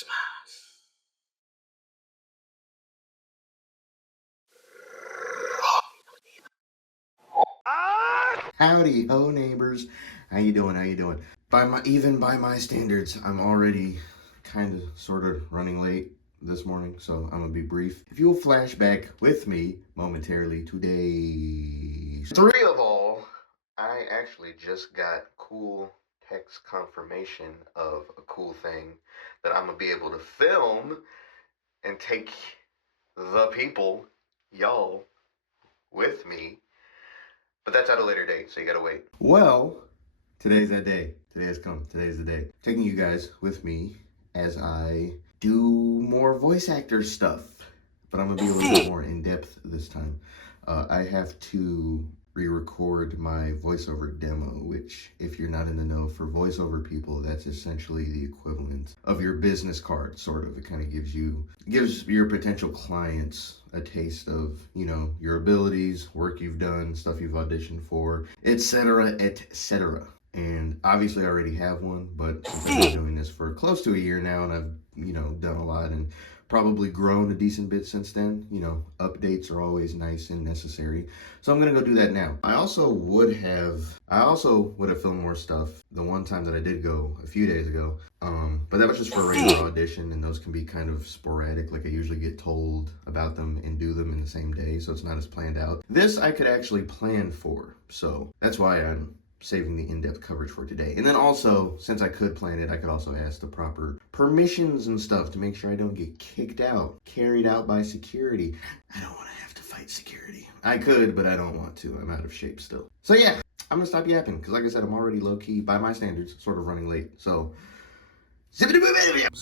VLOGSMAS. Howdy ho, neighbors. How you doing? How you doing? Even by my standards, I'm already kind of sort of running late this morning, so I'm gonna be brief. If you'll flash back with me momentarily today, 3 of all, I actually just got cool text confirmation of a cool thing that I'm gonna be able to film and take the people, y'all, with me. But that's at a later date, so you gotta wait. Well, today's that day. Today has come. Today's the day. Taking you guys with me as I do more voice actor stuff. But I'm gonna be a little bit more in depth this time. I have to re-record my voiceover demo, which, if you're not in the know, for voiceover people, that's essentially the equivalent of your business card, sort of. It kind of gives your potential clients a taste of, you know, your abilities, work you've done, stuff you've auditioned for, etc., etc. And obviously I already have one, but since I've been doing this for close to a year now, and I've, you know, done a lot and probably grown a decent bit since then, you know, updates are always nice and necessary. So I'm gonna go do that now. I also would have filmed more stuff the one time that I did go a few days ago. But that was just for a regular audition, and those can be kind of sporadic. Like, I usually get told about them and do them in the same day, so it's not as planned out. This I could actually plan for, so that's why I'm saving the in-depth coverage for today. And then also, since I could plan it, I could also ask the proper permissions and stuff to make sure I don't get kicked out, carried out by security. I don't want to have to fight security. I could, but I don't want to. I'm out of shape still. So yeah, I'm gonna stop yapping, because like I said, I'm already low-key, by my standards, sort of running late. So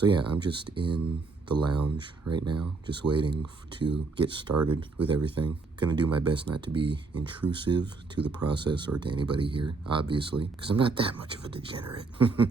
yeah, I'm just in the lounge right now, just waiting to get started with everything. Gonna do my best not to be intrusive to the process or to anybody here, obviously, because I'm not that much of a degenerate.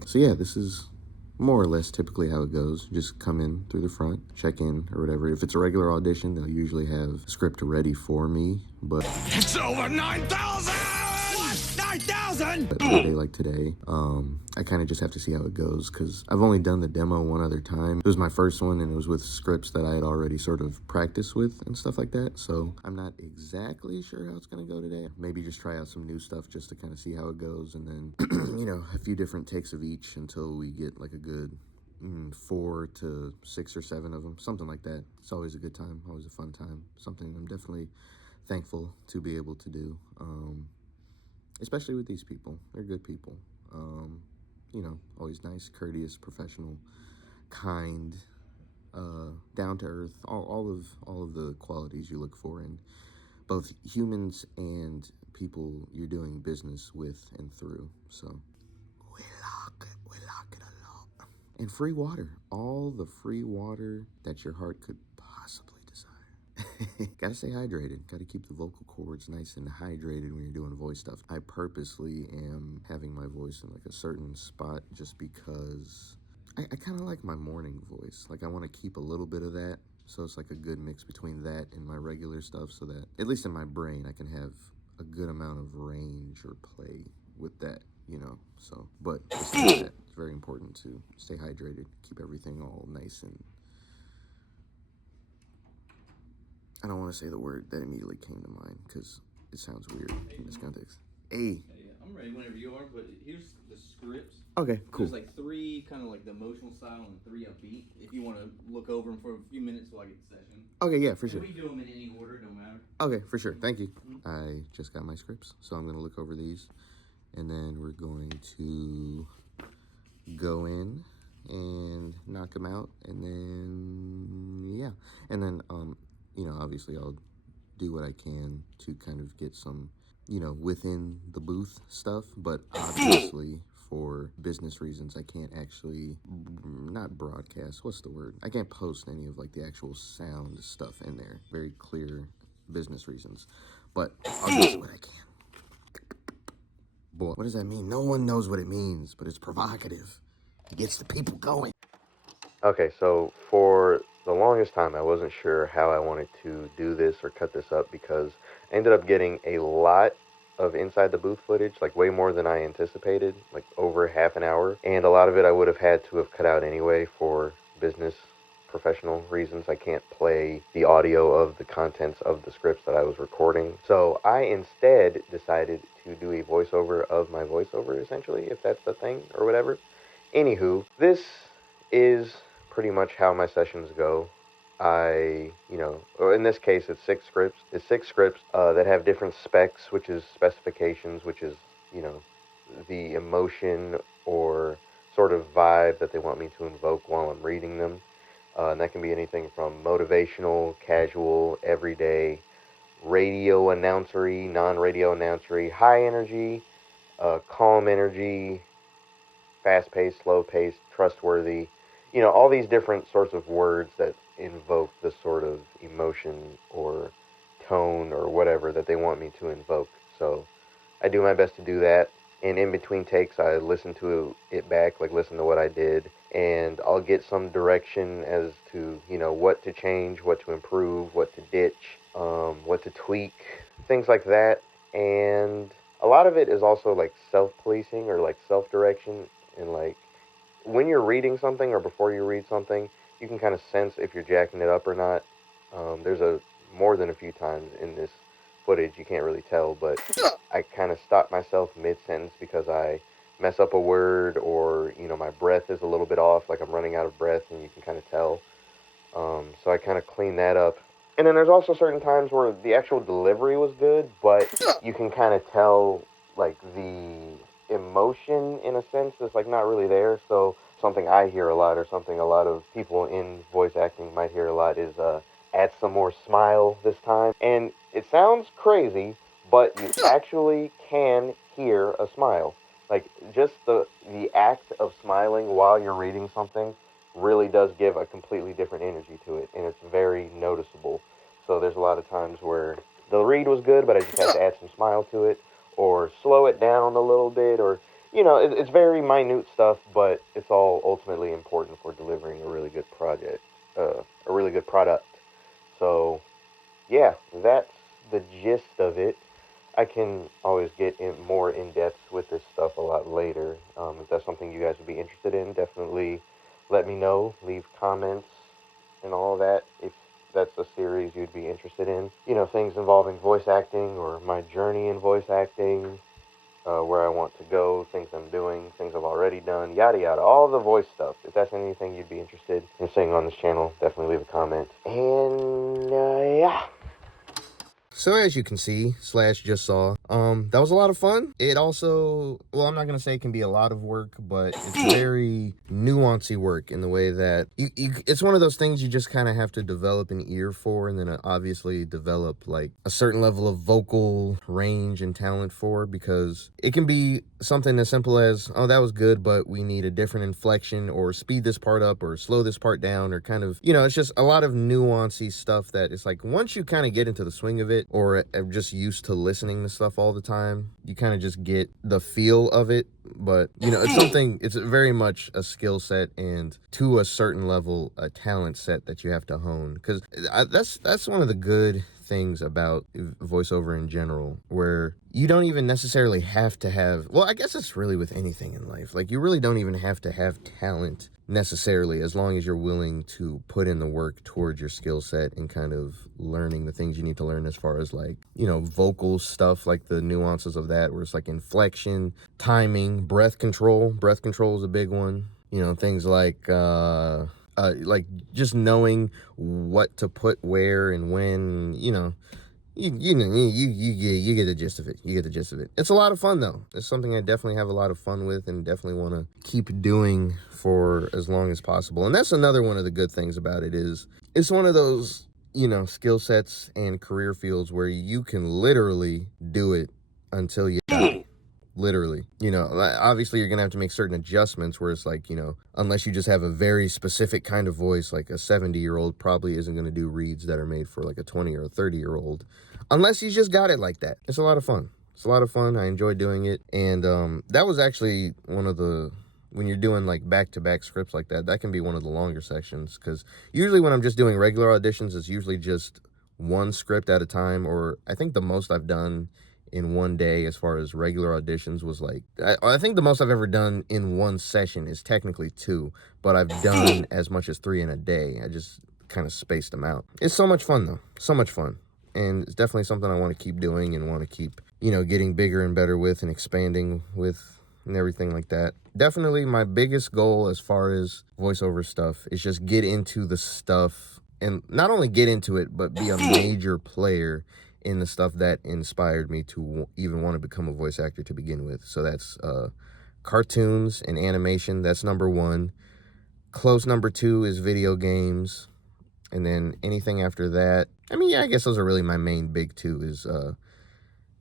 So yeah, this is more or less typically how it goes. Just come in through the front, check in or whatever. If it's a regular audition, they'll usually have a script ready for me, but it's over 9,000! What? 9,000? But on a day like today, I kind of just have to see how it goes, because I've only done the demo one other time. It was my first one, and it was with scripts that I had already sort of practiced with and stuff like that. So I'm not exactly sure how it's going to go today. Maybe just try out some new stuff just to kind of see how it goes, and then, you know, a few different takes of each until we get like a good 4 to 6 or 7 of them, something like that. It's always a good time, always a fun time. Something I'm definitely thankful to be able to do. Especially with these people. They're good people. You know, always nice, courteous, professional, kind, down to earth, all of the qualities you look for in both humans and people you're doing business with and through. So we like it a lot. And free water. All the free water that your heart could possibly desire. Gotta stay hydrated. Gotta keep the vocal cords nice and hydrated when you're doing voice stuff. I purposely am having my voice in like a certain spot just because I kind of like my morning voice. Like, I want to keep a little bit of that, so it's like a good mix between that and my regular stuff, so that at least in my brain I can have a good amount of range or play with that, you know. So, but besides that, it's very important to stay hydrated, keep everything all nice and, I don't want to say the word that immediately came to mind because it sounds weird in this context. Hey, I'm ready whenever you are, but here's the scripts. Okay, cool. There's like 3 kind of like the emotional style and 3 upbeat. If you want to look over them for a few minutes while I get the session. Okay, yeah, for sure. We do them in any order, no matter. Okay, for sure. Thank you. I just got my scripts, so I'm going to look over these, and then we're going to go in and knock them out, and then, yeah. And then, you know, obviously I'll do what I can to kind of get some, you know, within the booth stuff, but obviously for business reasons, I can't actually, not broadcast, what's the word? I can't post any of like the actual sound stuff in there. Very clear business reasons, but I'll do what I can. Boy, what does that mean? No one knows what it means, but it's provocative. It gets the people going. Okay, so for the longest time, I wasn't sure how I wanted to do this or cut this up, because I ended up getting a lot of inside the booth footage, like way more than I anticipated, like over half an hour. And a lot of it I would have had to have cut out anyway for business, professional reasons, I can't play the audio of the contents of the scripts that I was recording. So I instead decided to do a voiceover of my voiceover, essentially, if that's the thing or whatever. Anywho, this is pretty much how my sessions go. Or in this case, it's 6 scripts. It's 6 scripts that have different specs, which is specifications, which is, the emotion or sort of vibe that they want me to invoke while I'm reading them. And that can be anything from motivational, casual, everyday, radio announcery, non-radio announcery, high energy, calm energy, fast-paced, slow-paced, trustworthy, all these different sorts of words that invoke the sort of emotion or tone or whatever that they want me to invoke. So I do my best to do that. And in between takes, I listen to it back, like listen to what I did, and I'll get some direction as to, what to change, what to improve, what to ditch, what to tweak, things like that. And a lot of it is also like self-policing or like self-direction. And like when you're reading something or before you read something, you can kind of sense if you're jacking it up or not. There's more than a few times in this footage, you can't really tell, but I kind of stop myself mid-sentence because I mess up a word, or, my breath is a little bit off, like I'm running out of breath, and you can kind of tell. So I kind of clean that up. And then there's also certain times where the actual delivery was good, but you can kind of tell, like, the emotion, in a sense, is, like, not really there. So something I hear a lot, or something a lot of people in voice acting might hear a lot, is add some more smile this time. And it sounds crazy, but you actually can hear a smile. Like, just the act of smiling while you're reading something really does give a completely different energy to it, and it's very noticeable. So there's a lot of times where the read was good, but I just had to add some smile to it, or slow it down a little bit, or, it's very minute stuff, but it's all ultimately important for delivering a really good product. So, yeah, that's the gist of it. I can always get more in-depth with this stuff a lot later. If that's something you guys would be interested in, definitely let me know. Leave comments and all that if that's a series you'd be interested in. Things involving voice acting or my journey in voice acting, where I want to go, things I'm doing, things I've already done, yada yada, all the voice stuff. If that's anything you'd be interested in seeing on this channel, definitely leave a comment. And, yeah. So as you can see, / just saw, that was a lot of fun. It also, well, I'm not going to say it can be a lot of work, but it's very nuancy work in the way that it's one of those things you just kind of have to develop an ear for, and then obviously develop like a certain level of vocal range and talent for, because it can be something as simple as, oh, that was good, but we need a different inflection, or speed this part up, or slow this part down, or kind of, it's just a lot of nuancy stuff that it's like, once you kind of get into the swing of it, or am just used to listening to stuff all the time, you kind of just get the feel of it. But it's very much a skill set, and to a certain level a talent set that you have to hone, because that's one of the good things about voiceover in general, where you don't even necessarily have to have, well, I guess it's really with anything in life, like you really don't even have to have talent necessarily, as long as you're willing to put in the work towards your skill set and kind of learning the things you need to learn, as far as like, vocal stuff, like the nuances of that, where it's like inflection, timing, breath control is a big one. Things like just knowing what to put where and when, you get the gist of it. You get the gist of it. It's a lot of fun, though. It's something I definitely have a lot of fun with, and definitely want to keep doing for as long as possible. And that's another one of the good things about it, is it's one of those, skill sets and career fields where you can literally do it until you die. Literally, obviously you're gonna have to make certain adjustments, where it's like, unless you just have a very specific kind of voice, like a 70-year-old probably isn't going to do reads that are made for like a 20 or a 30-year-old, unless he's just got it like that. It's a lot of fun. I enjoy doing it. And that was actually one of the, when you're doing like back-to-back scripts like that, that can be one of the longer sections, because usually when I'm just doing regular auditions, it's usually just one script at a time, or I think the most I've done in one day as far as regular auditions was like, I think the most I've ever done in one session is technically 2, but I've done as much as 3 in a day. I just kind of spaced them out. It's so much fun though, so much fun. And it's definitely something I want to keep doing and want to keep, you know, getting bigger and better with and expanding with and everything like that. Definitely my biggest goal as far as voiceover stuff is just get into the stuff, and not only get into it, but be a major player in the stuff that inspired me to even want to become a voice actor to begin with. So that's cartoons and animation. That's number 1. Close number 2 is video games. And then anything after that, I mean, yeah, I guess those are really my main big 2 is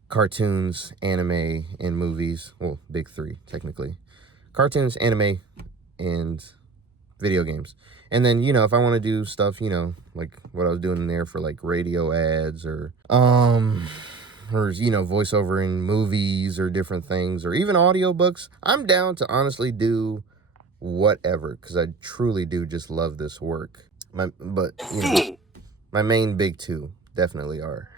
cartoons, anime, and movies. Well, big 3, technically. Cartoons, anime, and video games. And then, you know, if I want to do stuff, you know, like what I was doing in there for like radio ads or you know, voiceover in movies or different things, or even audiobooks, I'm down to honestly do whatever, because I truly do just love this work. But, you know, my main big 2 definitely are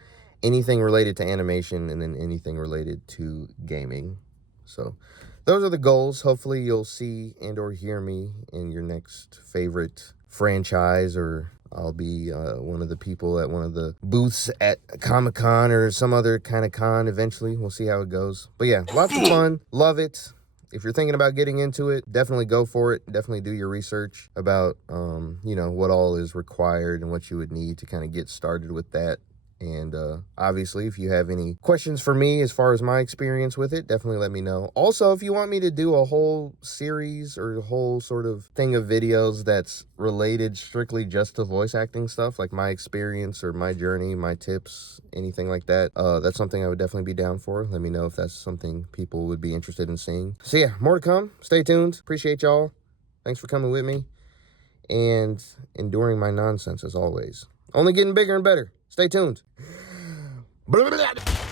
anything related to animation and then anything related to gaming. So those are the goals. Hopefully you'll see and or hear me in your next favorite franchise, or I'll be one of the people at one of the booths at Comic-Con or some other kind of con eventually. We'll see how it goes. But yeah, lots of fun. Love it. If you're thinking about getting into it, definitely go for it. Definitely do your research about, you know, what all is required and what you would need to kind of get started with that. And obviously, if you have any questions for me as far as my experience with it, definitely let me know. Also, if you want me to do a whole series or a whole sort of thing of videos that's related strictly just to voice acting stuff, like my experience or my journey, my tips, anything like that, that's something I would definitely be down for. Let me know if that's something people would be interested in seeing. So yeah, more to come. Stay tuned. Appreciate y'all. Thanks for coming with me and enduring my nonsense as always. Only getting bigger and better. Stay tuned. Blah, blah, blah.